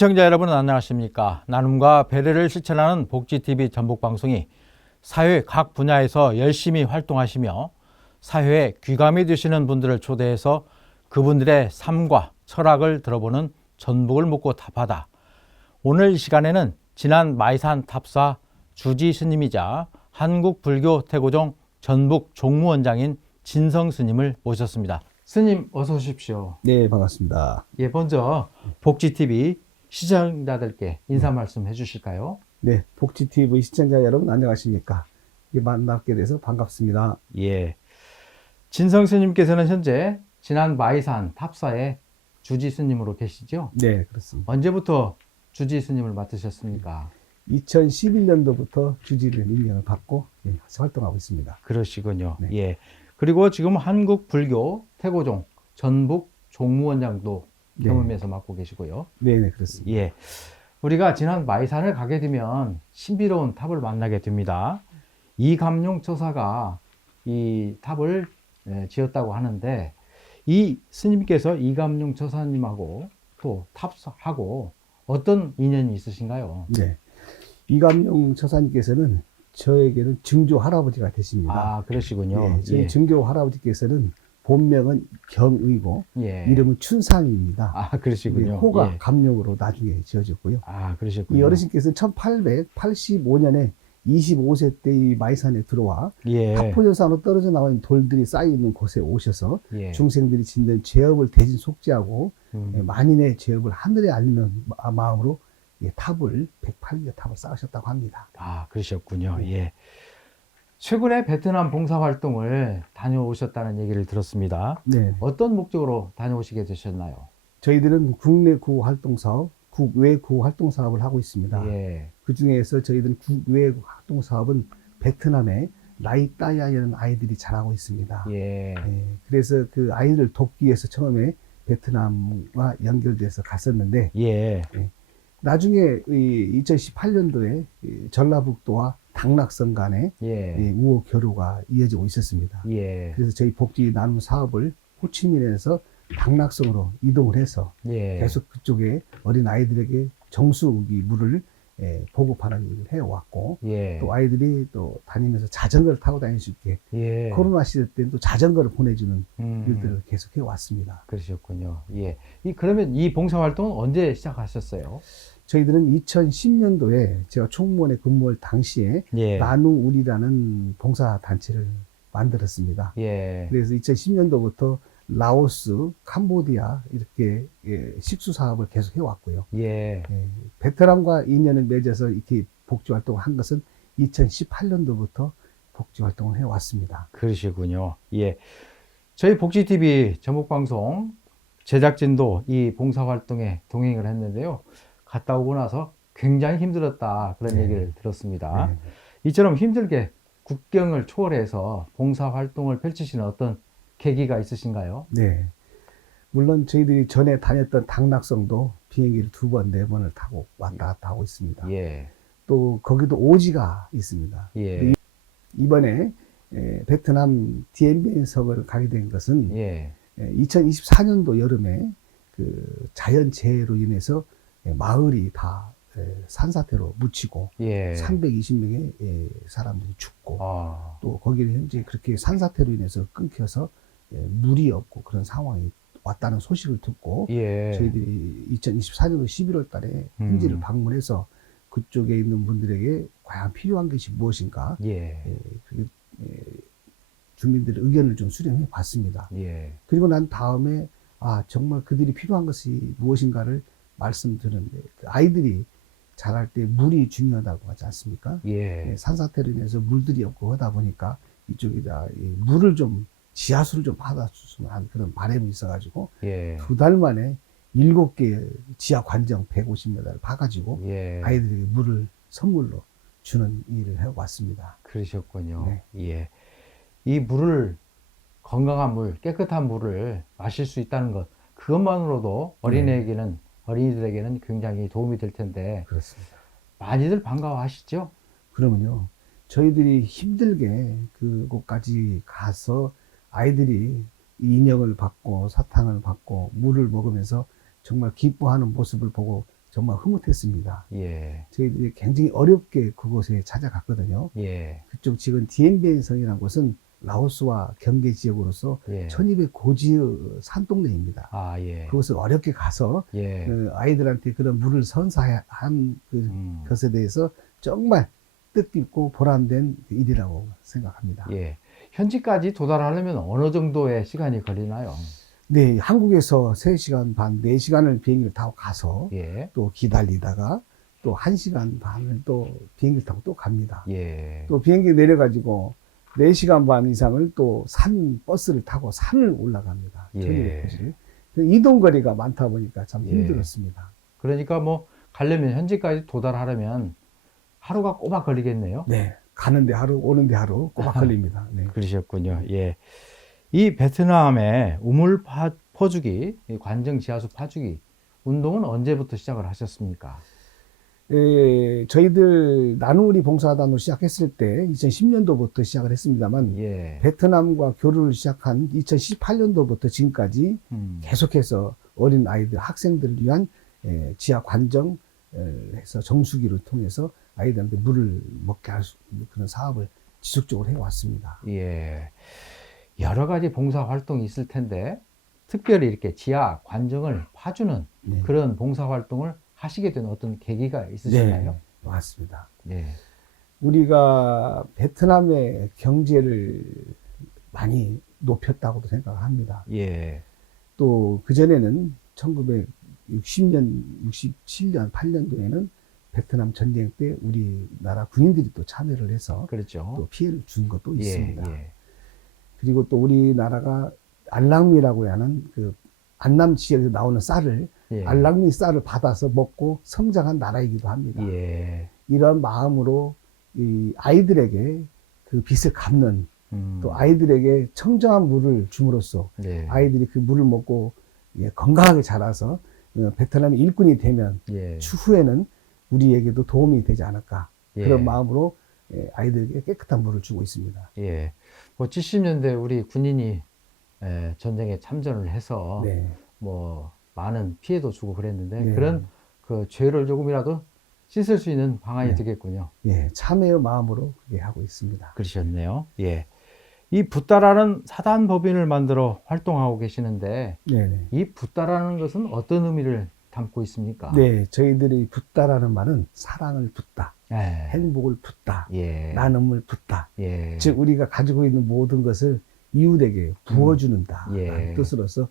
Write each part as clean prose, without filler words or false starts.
시청자 여러분 안녕하십니까. 나눔과 배려를 실천하는 복지TV 전북방송이 사회 각 분야에서 열심히 활동하시며 사회에 귀감이 되시는 분들을 초대해서 그분들의 삶과 철학을 들어보는 전북을 묻고 답하다. 오늘 이 시간에는 지난 마이산 탑사 주지 스님이자 한국불교태고종 전북 종무원장인 진성 스님을 모셨습니다. 스님 어서 오십시오. 네, 반갑습니다. 예, 먼저 복지TV 시청자들께 인사 말씀 해주실까요? 네, 복지TV 시청자 여러분 안녕하십니까? 만나게 돼서 반갑습니다. 예. 진성 스님께서는 현재 지난 마이산 탑사의 주지 스님으로 계시죠? 네, 그렇습니다. 언제부터 주지 스님을 맡으셨습니까? 2011년도부터 주지를 임명을 받고 활동하고 있습니다. 그러시군요. 네. 예. 그리고 지금 한국불교 태고종 전북 종무원장도 겸임해서 맡고 계시고요. 네, 그렇습니다. 예. 우리가 지난 마이산을 가게 되면 신비로운 탑을 만나게 됩니다. 이감룡 처사가 이 탑을 지었다고 하는데 이 스님께서 이감룡 처사님하고 또 탑하고 어떤 인연이 있으신가요? 네, 이감룡 처사님께서는 저에게는 증조 할아버지가 되십니다. 아, 그러시군요. 네, 저희 예. 증조 할아버지께서는 본명은 경의고 예. 이름은 춘상입니다. 아, 그러시군요. 호가 예. 감룡으로 나중에 지어졌고요. 아, 그러셨군요. 이 어르신께서는 1885년에 25세 때 이 마이산에 들어와 예. 타포연산으로 떨어져 나와 있는 돌들이 쌓여 있는 곳에 오셔서 예. 중생들이 짓는 죄업을 대신 속죄하고 음. 만인의 죄업을 하늘에 알리는 마음으로 탑을 108개 탑을 쌓으셨다고 합니다. 아, 그러셨군요. 네. 예. 최근에 베트남 봉사활동을 다녀오셨다는 얘기를 들었습니다. 네, 어떤 목적으로 다녀오시게 되셨나요? 저희들은 국내 구호 활동 사업, 국외 구호 활동 사업을 하고 있습니다. 예. 그 중에서 저희들은 국외 활동 사업은 베트남에 라이따야라는 아이들이 잘하고 있습니다. 예. 그래서 그 아이를 돕기 위해서 처음에 베트남과 연결돼서 갔었는데 예. 나중에 2018년도에 전라북도와 당락성 간에 예. 우호 교류가 이어지고 있었습니다. 예. 그래서 저희 복지 나눔 사업을 호치민에서 당락성으로 이동을 해서 예. 계속 그쪽에 어린 아이들에게 정수기 물을 보급하는 일을 해왔고 예. 또 아이들이 또 다니면서 자전거를 타고 다닐 수 있게 예. 코로나 시대 때는 또 자전거를 보내주는 일들을 음. 계속 해왔습니다. 그러셨군요. 예. 그러면 이 봉사활동은 언제 시작하셨어요? 저희들은 2010년도에 제가 총무원에 근무할 당시에 예. 나누울이라는 봉사단체를 만들었습니다. 예. 그래서 2010년도부터 라오스, 캄보디아 이렇게 식수 사업을 계속 해왔고요. 예. 베트남과 인연을 맺어서 이렇게 복지 활동을 한 것은 2018년도부터 복지 활동을 해왔습니다. 그러시군요. 예. 저희 복지TV 전북방송 제작진도 이 봉사활동에 동행을 했는데요. 갔다 오고 나서 굉장히 힘들었다. 그런 네. 얘기를 들었습니다. 네. 이처럼 힘들게 국경을 초월해서 봉사활동을 펼치시는 어떤 계기가 있으신가요? 네. 물론 저희들이 전에 다녔던 당락성도 비행기를 2번, 4번을 타고 왔다 갔다 하고 있습니다. 예. 또 거기도 오지가 있습니다. 예. 이번에 베트남 디엔비엔석을 가게 된 것은 예. 2024년도 여름에 그 자연재해로 인해서 마을이 다 산사태로 묻히고 예. 320명의 사람들이 죽고 아. 또 거기는 현재 그렇게 산사태로 인해서 끊겨서 물이 없고 그런 상황이 왔다는 소식을 듣고 예. 저희들이 2024년도 11월 달에 현지를 방문해서 그쪽에 있는 분들에게 과연 필요한 것이 무엇인가 예. 주민들의 의견을 좀 수렴해 봤습니다. 예. 그리고 난 다음에 정말 그들이 필요한 것이 무엇인가를 말씀드렸는데 그 아이들이 자랄 때 물이 중요하다고 하지 않습니까? 예. 산사태로 인해서 물들이 없고 하다 보니까 이쪽에다 물을 좀 지하수를 좀 받아줬으면 하는 그런 바람이 있어가지고 예. 2달 만에 7개 지하 관정 150m를 파가지고 예. 아이들에게 물을 선물로 주는 일을 해왔습니다. 그러셨군요. 네. 예. 이 물을 건강한 물, 깨끗한 물을 마실 수 있다는 것, 그것만으로도 어린이들에게는 굉장히 도움이 될 텐데 그렇습니다. 많이들 반가워하시죠? 그러면요, 저희들이 힘들게 그곳까지 가서 아이들이 인형을 받고 사탕을 받고 물을 먹으면서 정말 기뻐하는 모습을 보고 정말 흐뭇했습니다. 예. 저희들이 굉장히 어렵게 그곳에 찾아갔거든요. 예. 그쪽 지금 디엔비엔성이라는 곳은 라오스와 경계 지역으로서 예. 1200 고지의 산동네입니다. 아, 예. 그곳을 어렵게 가서 예. 아이들한테 그런 물을 선사한 것에 대해서 정말 뜻깊고 보람된 일이라고 생각합니다. 예. 현지까지 도달하려면 어느 정도의 시간이 걸리나요? 네, 한국에서 3시간 반, 4시간을 비행기를 타고 가서 예. 또 기다리다가 또 1시간 반을 또 비행기를 타고 또 갑니다. 예. 또 비행기 내려가지고 4시간 반 이상을 또 버스를 타고 산을 올라갑니다. 예. 1200 이동 거리가 많다 보니까 참 예. 힘들었습니다. 그러니까 뭐 가려면 현지까지 도달하려면 하루가 꼬박 걸리겠네요. 네, 가는데 하루, 오는데 하루 꼬박 걸립니다. 네. 그러셨군요. 예. 이 베트남의 우물 퍼주기, 이 관정 지하수 파주기 운동은 언제부터 시작을 하셨습니까? 저희들 나누리 봉사단으로 시작했을 때 2010년도부터 시작을 했습니다만 예. 베트남과 교류를 시작한 2018년도부터 지금까지 계속해서 어린 아이들, 학생들을 위한 지하 관정 해서 정수기를 통해서 아이들한테 물을 먹게 할 수 있는 그런 사업을 지속적으로 해왔습니다. 예. 여러 가지 봉사 활동이 있을 텐데 특별히 이렇게 지하 관정을 파주는 네. 그런 봉사 활동을 하시게 된 어떤 계기가 있으신가요? 네, 맞습니다. 예. 우리가 베트남의 경제를 많이 높였다고도 생각합니다. 예. 또 그전에는 1960년, 67년, 8년도에는 베트남 전쟁 때 우리나라 군인들이 또 참여를 해서 그렇죠. 또 피해를 준 것도 있습니다. 예. 그리고 또 우리나라가 알랑미라고 하는 그 안남 지역에서 나오는 쌀을 예. 알랑미 쌀을 받아서 먹고 성장한 나라이기도 합니다. 예. 이런 마음으로 이 아이들에게 그 빚을 갚는 또 음. 아이들에게 청정한 물을 줌으로써 예. 아이들이 그 물을 먹고 건강하게 자라서 베트남의 일꾼이 되면 예. 추후에는 우리에게도 도움이 되지 않을까 예. 그런 마음으로 아이들에게 깨끗한 물을 주고 있습니다. 예. 뭐 70년대 우리 군인이 전쟁에 참전을 해서 네. 뭐 많은 피해도 주고 그랬는데 네. 그런 그 죄를 조금이라도 씻을 수 있는 방안이 네. 되겠군요. 예, 참회의 마음으로 그렇게 하고 있습니다. 그러셨네요. 예. 이 붓다라는 사단 법인을 만들어 활동하고 계시는데 네네. 이 붓다라는 것은 어떤 의미를 담고 있습니까? 네, 저희들이 붓다라는 말은 사랑을 붓다, 예. 행복을 붓다, 예. 나눔을 붓다. 예. 즉 우리가 가지고 있는 모든 것을 이웃에게 부어주는다 예. 라는 뜻으로서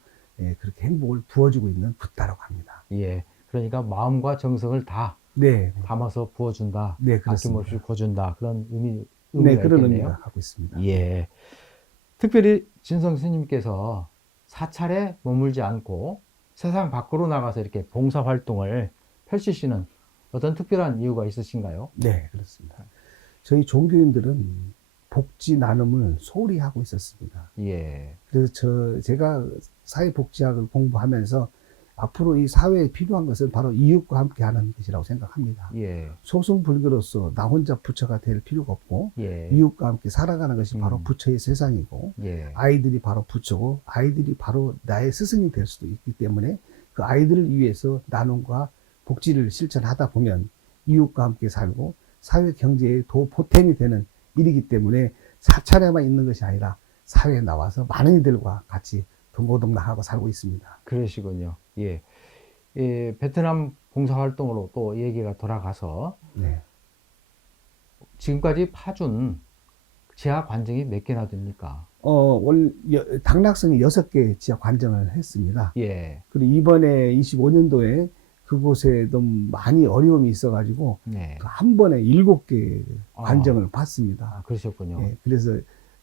그렇게 행복을 부어주고 있는 붓다라고 합니다. 예. 그러니까 마음과 정성을 다 네, 담아서 부어준다. 네, 그렇습니다. 아낌없이 부어준다. 그런 의미가 네, 그런 있겠네요. 의미가 갖고 있습니다. 예. 특별히 진성 스님께서 사찰에 머물지 않고 세상 밖으로 나가서 이렇게 봉사 활동을 펼치시는 어떤 특별한 이유가 있으신가요? 네, 그렇습니다. 저희 종교인들은 복지 나눔을 소홀히 하고 있었습니다. 예. 그래서 제가 사회복지학을 공부하면서 앞으로 이 사회에 필요한 것은 바로 이웃과 함께 하는 것이라고 생각합니다. 예. 소승불교로서 나 혼자 부처가 될 필요가 없고 예. 이웃과 함께 살아가는 것이 바로 부처의 세상이고 예. 아이들이 바로 부처고 아이들이 바로 나의 스승이 될 수도 있기 때문에 그 아이들을 위해서 나눔과 복지를 실천하다 보면 이웃과 함께 살고 사회 경제에 보탬이 되는 일이기 때문에 사찰에만 있는 것이 아니라 사회에 나와서 많은 이들과 같이 동고동락하고 살고 있습니다. 그러시군요. 예. 예, 베트남 봉사활동으로 또 얘기가 돌아가서 네. 지금까지 파준 지하 관정이 몇 개나 됩니까? 당락성이 6개 지하 관정을 했습니다. 예. 그리고 이번에 25년도에 그곳에 좀 많이 어려움이 있어가지고 네. 한 번에 7개 관정을 봤습니다. 아, 그러셨군요. 예, 그래서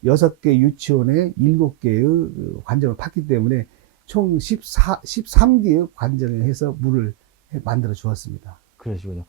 6개 유치원에 7개의 관정을 팠기 때문에 총 13개의 관정을 해서 물을 만들어 주었습니다. 그러시군요.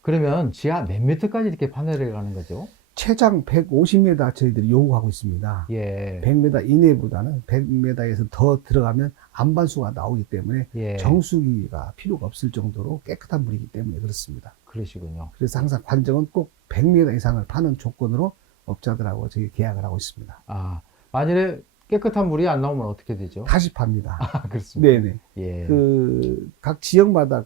그러면 지하 몇 미터까지 이렇게 파내려 가는 거죠? 최장 150m 저희들이 요구하고 있습니다. 예. 100m 이내보다는 100m에서 더 들어가면 안반수가 나오기 때문에 예. 정수기가 필요가 없을 정도로 깨끗한 물이기 때문에 그렇습니다. 그러시군요. 그래서 항상 관정은 꼭 100m 이상을 파는 조건으로 업자들하고 저희 계약을 하고 있습니다. 아, 만일에 깨끗한 물이 안 나오면 어떻게 되죠? 다시 팝니다. 아, 그렇습니다. 네네. 예. 각 지역마다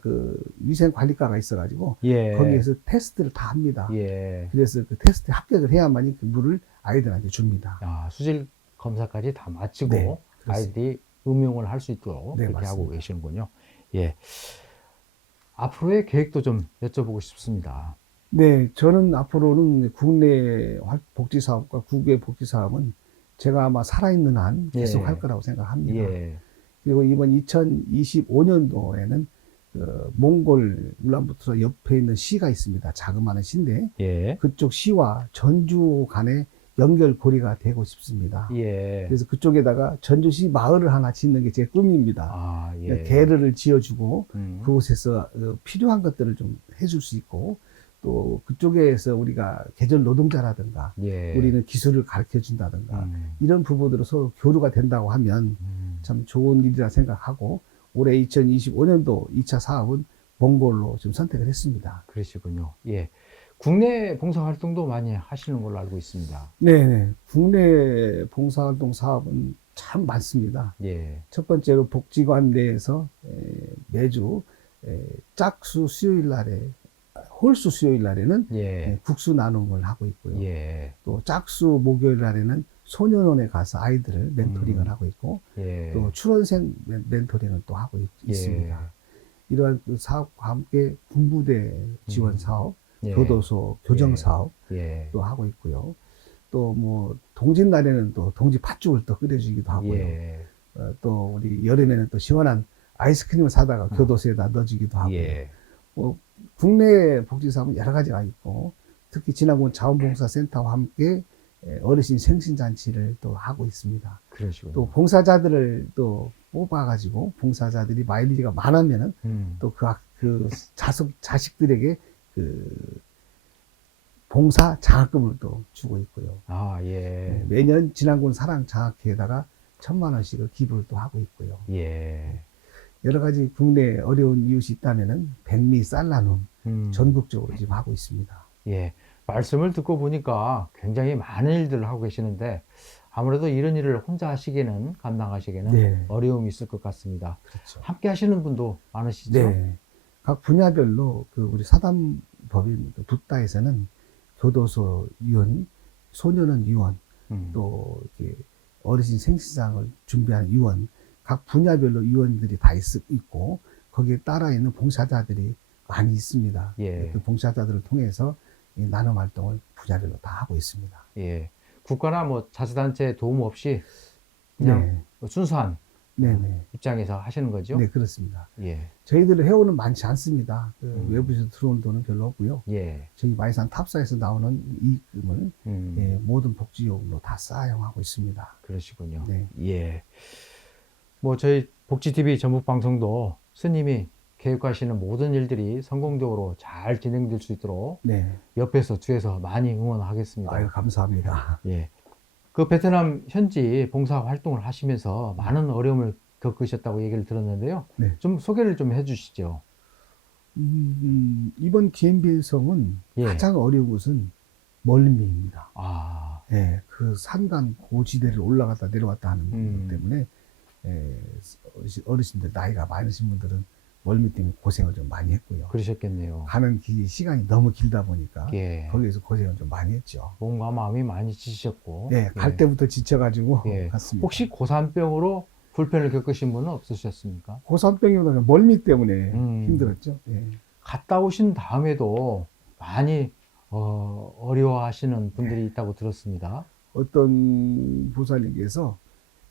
위생관리과가 있어가지고 예. 거기에서 테스트를 다 합니다. 예. 그래서 그 테스트에 합격을 해야만이 그 물을 아이들한테 줍니다. 아, 수질 검사까지 다 마치고 네, 그렇습니다. 아이들이 음용을 할 수 있도록 네, 그렇게 하고 맞습니다. 계시는군요. 예. 앞으로의 계획도 좀 여쭤보고 싶습니다. 네, 저는 앞으로는 국내 복지 사업과 국외 복지 사업은 제가 아마 살아있는 한 계속 예. 할 거라고 생각합니다. 예. 그리고 이번 2025년도에는 몽골 울란바토르 옆에 있는 시가 있습니다. 자그마한 시인데 예. 그쪽 시와 전주 간의 연결고리가 되고 싶습니다. 예. 그래서 그쪽에다가 전주시 마을을 하나 짓는 게 제 꿈입니다. 아, 예. 게르를 지어주고 음. 그곳에서 필요한 것들을 좀 해줄 수 있고 또 그쪽에서 우리가 계절 노동자라든가 예. 우리는 기술을 가르쳐 준다든가 음. 이런 부분으로 서로 교류가 된다고 하면 참 좋은 일이라 생각하고 올해 2025년도 2차 사업은 몽골로 좀 선택을 했습니다. 그러시군요. 예. 국내 봉사활동도 많이 하시는 걸로 알고 있습니다. 네, 국내 봉사활동 사업은 참 많습니다. 예. 첫 번째로 복지관 내에서 매주 짝수 수요일 날에 홀수 수요일 날에는 예. 국수 나눔을 하고 있고요. 예. 또 짝수 목요일 날에는 소년원에 가서 아이들을 멘토링을 하고 있고 예. 또 출원생 멘토링을 또 하고 있습니다. 이러한 그 사업과 함께 군부대 지원 사업, 예. 교도소 교정 사업 예. 또 하고 있고요. 또 뭐 동짓 날에는 또 동짓 팥죽을 또 끓여주기도 하고요. 예. 또 우리 여름에는 또 시원한 아이스크림을 사다가 교도소에다 넣어주기도 하고. 예. 뭐 국내 복지 사업은 여러 가지가 있고 특히 진화군 자원봉사센터와 함께 어르신 생신잔치를 또 하고 있습니다. 그러시군요. 또 봉사자들을 또 뽑아가지고 봉사자들이 마일리지가 많으면은 또 그 자식들에게 그 봉사 장학금을 또 주고 있고요. 아, 예. 매년 진안군 사랑 장학회에다가 1,000만 원씩을 기부를 또 하고 있고요. 예. 여러 가지 국내 어려운 이웃이 있다면은 백미 쌀 나눔 전국적으로 지금 하고 있습니다. 예. 말씀을 듣고 보니까 굉장히 많은 일들을 하고 계시는데 아무래도 이런 일을 혼자 하시기에는 감당하시기에는 네. 어려움이 있을 것 같습니다. 그렇죠. 함께 하시는 분도 많으시죠? 네. 각 분야별로 우리 사단법인 붓다에서는 교도소 위원, 소년원 위원, 또 이렇게 어르신 생시장을 준비하는 위원, 각 분야별로 위원들이 다 있고 거기에 따라 있는 봉사자들이 많이 있습니다. 예. 그 봉사자들을 통해서 이 나눔 활동을 분야별로 다 하고 있습니다. 예. 국가나 뭐 자치단체 도움 없이 그냥 순수한 네네. 입장에서 하시는 거죠? 네, 그렇습니다. 예. 저희들의 회원은 많지 않습니다. 외부에서 들어오는 돈은 별로 없고요. 예. 저희 마이산 탑사에서 나오는 이익금을 모든 복지용으로 다 사용하고 있습니다. 그러시군요. 네. 예. 뭐 저희 복지TV 전북 방송도 스님이 계획하시는 모든 일들이 성공적으로 잘 진행될 수 있도록 네. 옆에서 뒤에서 많이 응원하겠습니다. 아유, 감사합니다. 예. 그 베트남 현지 봉사 활동을 하시면서 많은 어려움을 겪으셨다고 얘기를 들었는데요. 네. 좀 소개를 좀 해주시죠. 이번 기엔비엔성은 예. 가장 어려운 것은 멀미입니다. 아, 네, 그 산간 고지대를 올라갔다 내려왔다 하는 것 때문에 어르신들 나이가 많으신 분들은 멀미 때문에 고생을 좀 많이 했고요. 그러셨겠네요. 가는 시간이 너무 길다 보니까 예. 거기에서 고생을 좀 많이 했죠. 몸과 마음이 많이 지치셨고. 네, 갈 예. 때부터 지쳐가지고 예. 갔습니다. 혹시 고산병으로 불편을 겪으신 분은 없으셨습니까? 고산병보다 멀미 때문에 힘들었죠. 예. 갔다 오신 다음에도 많이 어려워하시는 분들이 있다고 들었습니다. 어떤 보살님께서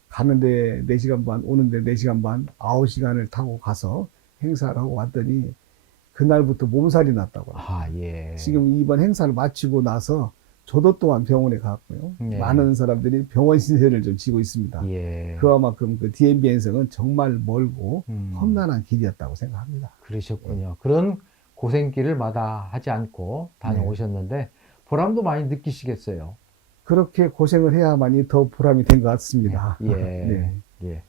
가는데 4시간 반, 오는데 4시간 반, 9시간을 타고 가서 행사를 하고 왔더니 그날부터 몸살이 났다고. 아, 예. 지금 이번 행사를 마치고 나서 저도 또한 병원에 갔고요. 예. 많은 사람들이 병원 신세를 좀 지고 있습니다. 예. 그와 만큼 그 DMB 행성은 정말 멀고 험난한 길이었다고 생각합니다. 그러셨군요. 그런 고생길을 마다하지 않고 다녀오셨는데 보람도 많이 느끼시겠어요. 그렇게 고생을 해야만이 더 보람이 된 것 같습니다. 예. 네. 예.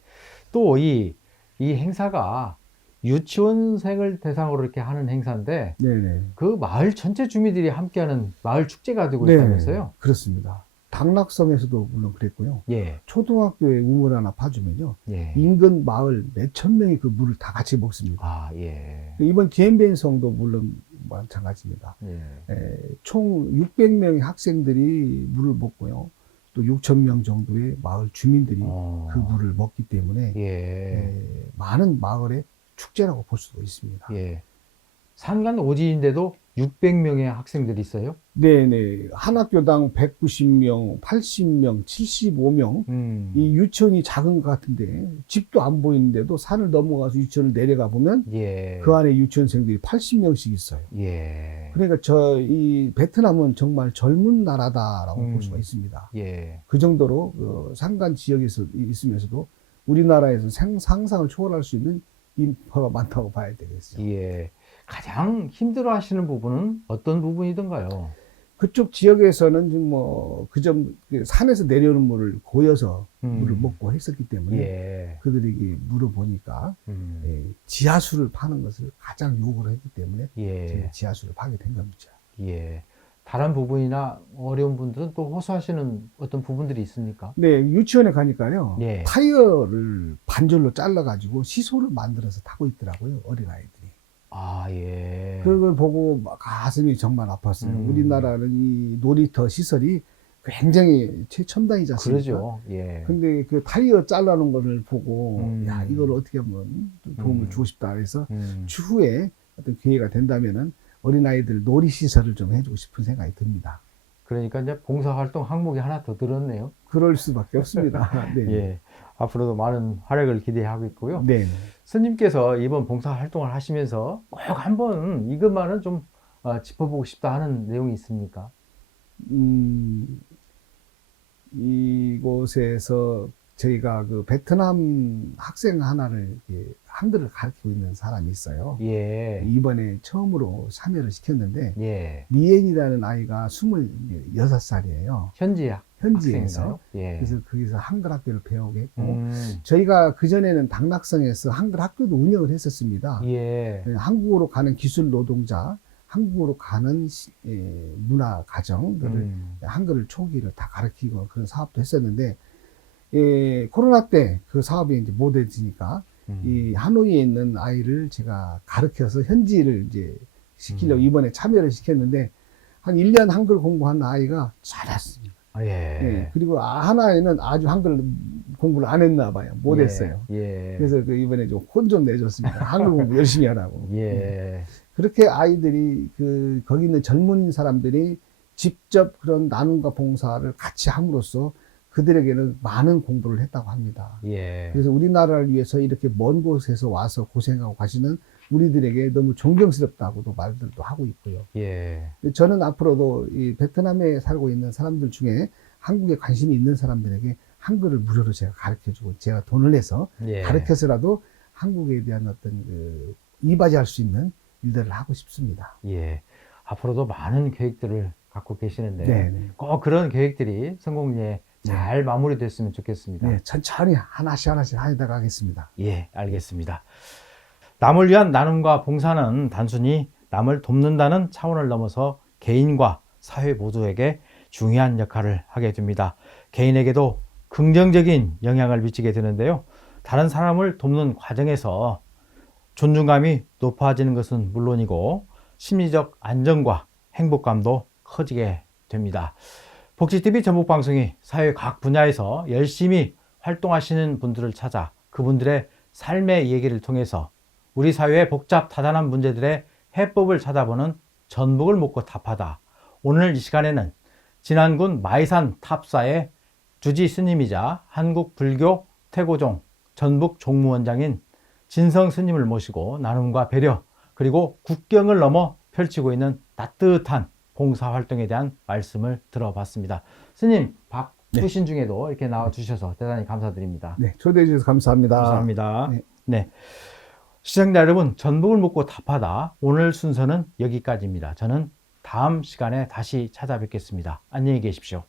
또 이 행사가 유치원생을 대상으로 이렇게 하는 행사인데 네네. 그 마을 전체 주민들이 함께하는 마을 축제가 되고 네, 있다면서요? 그렇습니다. 당락성에서도 물론 그랬고요. 예. 초등학교에 우물 하나 파주면요. 예. 인근 마을 몇천 명이 그 물을 다 같이 먹습니다. 아, 예. 이번 기엔벤성도 물론 마찬가지입니다. 예. 총 600명의 학생들이 물을 먹고요. 또 6천 명 정도의 마을 주민들이 그 물을 먹기 때문에 예. 많은 마을의 축제라고 볼 수도 있습니다. 예. 산간 오지인데도 600명의 학생들이 있어요? 네네. 한 학교당 190명, 80명, 75명. 이 유치원이 작은 것 같은데 집도 안 보이는데도 산을 넘어가서 유치원을 내려가 보면 예. 그 안에 유치원생들이 80명씩 있어요. 예. 그러니까 이 베트남은 정말 젊은 나라다라고 볼 수가 있습니다. 예. 그 정도로 산간 지역에서 있으면서도 우리나라에서 상상을 초월할 수 있는 인파가 많다고 봐야 되겠어요. 예. 가장 힘들어 하시는 부분은 어떤 부분이던가요? 그쪽 지역에서는 그 산에서 내려오는 물을 고여서 물을 먹고 했었기 때문에 예. 그들에게 물어보니까 지하수를 파는 것을 가장 요구를 했기 때문에 예. 제가 지하수를 파게 된 겁니다. 예. 다른 부분이나 어려운 분들은 또 호소하시는 어떤 부분들이 있습니까? 네, 유치원에 가니까요. 예. 타이어를 반절로 잘라가지고 시소를 만들어서 타고 있더라고요, 어린아이들이. 아, 예. 그걸 보고 막 가슴이 정말 아팠어요. 우리나라는 이 놀이터 시설이 굉장히 최첨단이지 않습니까? 그러죠. 예. 근데 그 타이어 잘라놓은 거를 보고, 야, 이걸 어떻게 하면 도움을 주고 싶다. 그래서 추후에 어떤 기회가 된다면은 어린아이들 놀이시설을 좀 해주고 싶은 생각이 듭니다. 그러니까 이제 봉사활동 항목이 하나 더 들었네요. 그럴 수밖에 없습니다. 네. 예. 앞으로도 많은 활약을 기대하고 있고요. 네. 스님께서 이번 봉사활동을 하시면서 꼭 한번 이것만은 좀 짚어보고 싶다 하는 내용이 있습니까? 이곳에서 저희가 그 베트남 학생 하나를 한글을 가르치고 있는 사람이 있어요. 예. 이번에 처음으로 참여를 시켰는데 예. 미엔이라는 아이가 26살이에요. 현지에서. 현지에서. 예. 그래서 거기서 한글 학교를 배우게 했고 저희가 그전에는 당락성에서 한글 학교도 운영을 했었습니다. 예. 한국으로 가는 기술 노동자, 한국으로 가는 문화 가정들을 한글을 초기를 다 가르치고 그런 사업도 했었는데 코로나 때 그 사업이 이제 못해지니까 이 하노이에 있는 아이를 제가 가르쳐서 현지를 이제 시키려고 이번에 참여를 시켰는데 한 1년 한글 공부한 아이가 잘했습니다. 예. 네, 그리고 하나에는 아주 한글 공부를 안 했나 봐요. 못했어요. 예. 그래서 그 이번에 좀 혼 좀 내줬습니다. 한글 공부 열심히 하라고. 예. 그렇게 아이들이 거기 있는 젊은 사람들이 직접 그런 나눔과 봉사를 같이 함으로써 그들에게는 많은 공부를 했다고 합니다. 예. 그래서 우리나라를 위해서 이렇게 먼 곳에서 와서 고생하고 가시는 우리들에게 너무 존경스럽다고도 말들도 하고 있고요. 예. 저는 앞으로도 이 베트남에 살고 있는 사람들 중에 한국에 관심이 있는 사람들에게 한글을 무료로 제가 가르쳐주고 제가 돈을 내서 예. 가르쳐서라도 한국에 대한 어떤 이바지할 수 있는 일들을 하고 싶습니다. 예. 앞으로도 많은 계획들을 갖고 계시는데 네네. 꼭 그런 계획들이 성공리에 잘 마무리됐으면 좋겠습니다. 네, 천천히 하나씩 하다 가겠습니다. 예, 알겠습니다. 남을 위한 나눔과 봉사는 단순히 남을 돕는다는 차원을 넘어서 개인과 사회 모두에게 중요한 역할을 하게 됩니다. 개인에게도 긍정적인 영향을 미치게 되는데요. 다른 사람을 돕는 과정에서 존중감이 높아지는 것은 물론이고 심리적 안정과 행복감도 커지게 됩니다. 복지TV 전북방송이 사회 각 분야에서 열심히 활동하시는 분들을 찾아 그분들의 삶의 얘기를 통해서 우리 사회의 복잡다단한 문제들의 해법을 찾아보는 전북을 묻고 답하다. 오늘 이 시간에는 진안군 마이산 탑사의 주지 스님이자 한국불교 태고종 전북 종무원장인 진성 스님을 모시고 나눔과 배려 그리고 국경을 넘어 펼치고 있는 따뜻한 봉사활동에 대한 말씀을 들어봤습니다. 스님 바쁘신 중에도 이렇게 나와주셔서 대단히 감사드립니다. 네, 초대해 주셔서 감사합니다. 감사합니다. 네. 네. 시청자 여러분, 전북을 묻고 답하다. 오늘 순서는 여기까지입니다. 저는 다음 시간에 다시 찾아뵙겠습니다. 안녕히 계십시오.